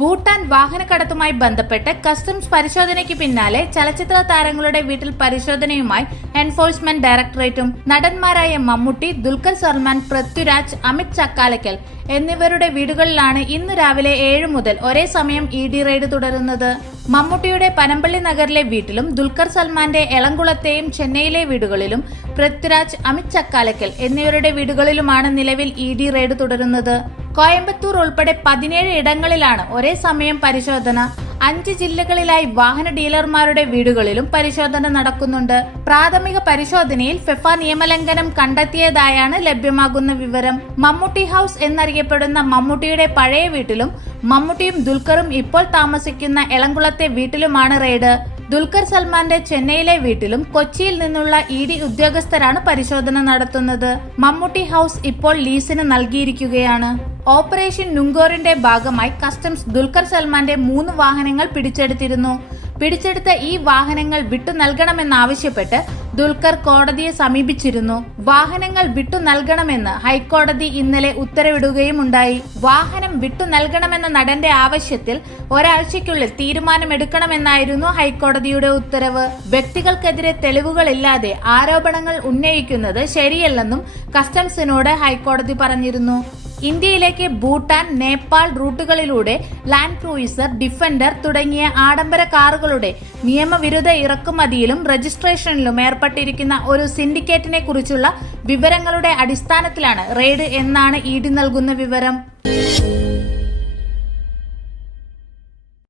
ഭൂട്ടാൻ വാഹനക്കടത്തുമായി ബന്ധപ്പെട്ട് കസ്റ്റംസ് പരിശോധനയ്ക്ക് പിന്നാലെ ചലച്ചിത്ര താരങ്ങളുടെ വീട്ടിൽ പരിശോധനയുമായി എൻഫോഴ്സ്മെന്റ് ഡയറക്ടറേറ്റും നടന്മാരായ മമ്മൂട്ടി ദുൽഖർ സൽമാൻ പൃഥ്വിരാജ് അമിത് ചക്കാലക്കൽ എന്നിവരുടെ വീടുകളിലാണ് ഇന്ന് രാവിലെ ഏഴ് മുതൽ ഒരേ സമയം ഇ ഡി റെയ്ഡ് തുടരുന്നത്. മമ്മൂട്ടിയുടെ പനമ്പള്ളി നഗറിലെ വീട്ടിലും ദുൽഖർ സൽമാന്റെ എളംകുളത്തെയും ചെന്നൈയിലെ വീടുകളിലും പൃഥ്വിരാജ് അമിത് ചക്കാലക്കൽ എന്നിവരുടെ വീടുകളിലുമാണ് നിലവിൽ ഇ ഡി റെയ്ഡ് തുടരുന്നത്. കോയമ്പത്തൂർ ഉൾപ്പെടെ പതിനേഴ് ഇടങ്ങളിലാണ് ഒരേ സമയം പരിശോധന. അഞ്ച് ജില്ലകളിലായി വാഹന ഡീലർമാരുടെ വീടുകളിലും പരിശോധന നടക്കുന്നുണ്ട്. പ്രാഥമിക പരിശോധനയിൽ ഫെഫ നിയമലംഘനം കണ്ടെത്തിയതായാണ് ലഭ്യമാകുന്ന വിവരം. മമ്മൂട്ടി ഹൗസ് എന്നറിയപ്പെടുന്ന മമ്മൂട്ടിയുടെ പഴയ വീട്ടിലും മമ്മൂട്ടിയും ദുൽഖറും ഇപ്പോൾ താമസിക്കുന്ന എളംകുളത്തെ വീട്ടിലുമാണ് റെയ്ഡ്. ദുൽഖർ സൽമാന്റെ ചെന്നൈയിലെ വീട്ടിലും കൊച്ചിയിൽ നിന്നുള്ള ഇ ഡി ഉദ്യോഗസ്ഥരാണ് പരിശോധന നടത്തുന്നത്. മമ്മൂട്ടി ഹൗസ് ഇപ്പോൾ ലീസിന് നൽകിയിരിക്കുകയാണ്. ഓപ്പറേഷൻ നുങ്കോറിന്റെ ഭാഗമായി കസ്റ്റംസ് ദുൽഖർ സൽമാന്റെ മൂന്ന് വാഹനങ്ങൾ പിടിച്ചെടുത്തിരുന്നു. പിടിച്ചെടുത്ത ഈ വാഹനങ്ങൾ വിട്ടു നൽകണമെന്നാവശ്യപ്പെട്ട് ദുൽഖർ കോടതിയെ സമീപിച്ചിരുന്നു. വാഹനങ്ങൾ വിട്ടു നൽകണമെന്ന് ഹൈക്കോടതി ഇന്നലെ ഉത്തരവിടുകയും ഉണ്ടായി. വാഹനം വിട്ടു നൽകണമെന്ന നടന്റെ ആവശ്യത്തിൽ ഒരാഴ്ചയ്ക്കുള്ളിൽ തീരുമാനമെടുക്കണമെന്നായിരുന്നു ഹൈക്കോടതിയുടെ ഉത്തരവ്. വ്യക്തികൾക്കെതിരെ തെളിവുകളില്ലാതെ ആരോപണങ്ങൾ ഉന്നയിക്കുന്നത് ശരിയല്ലെന്നും കസ്റ്റംസിനോട് ഹൈക്കോടതി പറഞ്ഞിരുന്നു. ഇന്ത്യയിലേക്ക് ഭൂട്ടാൻ നേപ്പാൾ റൂട്ടുകളിലൂടെ ലാൻഡ് ക്രൂയിസർ ഡിഫൻഡർ തുടങ്ങിയ ആഡംബര കാറുകളുടെ നിയമവിരുദ്ധ ഇറക്കുമതിയിലും രജിസ്ട്രേഷനിലും ഏർപ്പെട്ടിരിക്കുന്ന ഒരു സിൻഡിക്കേറ്റിനെ കുറിച്ചുള്ള വിവരങ്ങളുടെ അടിസ്ഥാനത്തിലാണ് റെയ്ഡ് എന്നാണ് ഇ ഡി നൽകുന്ന വിവരം.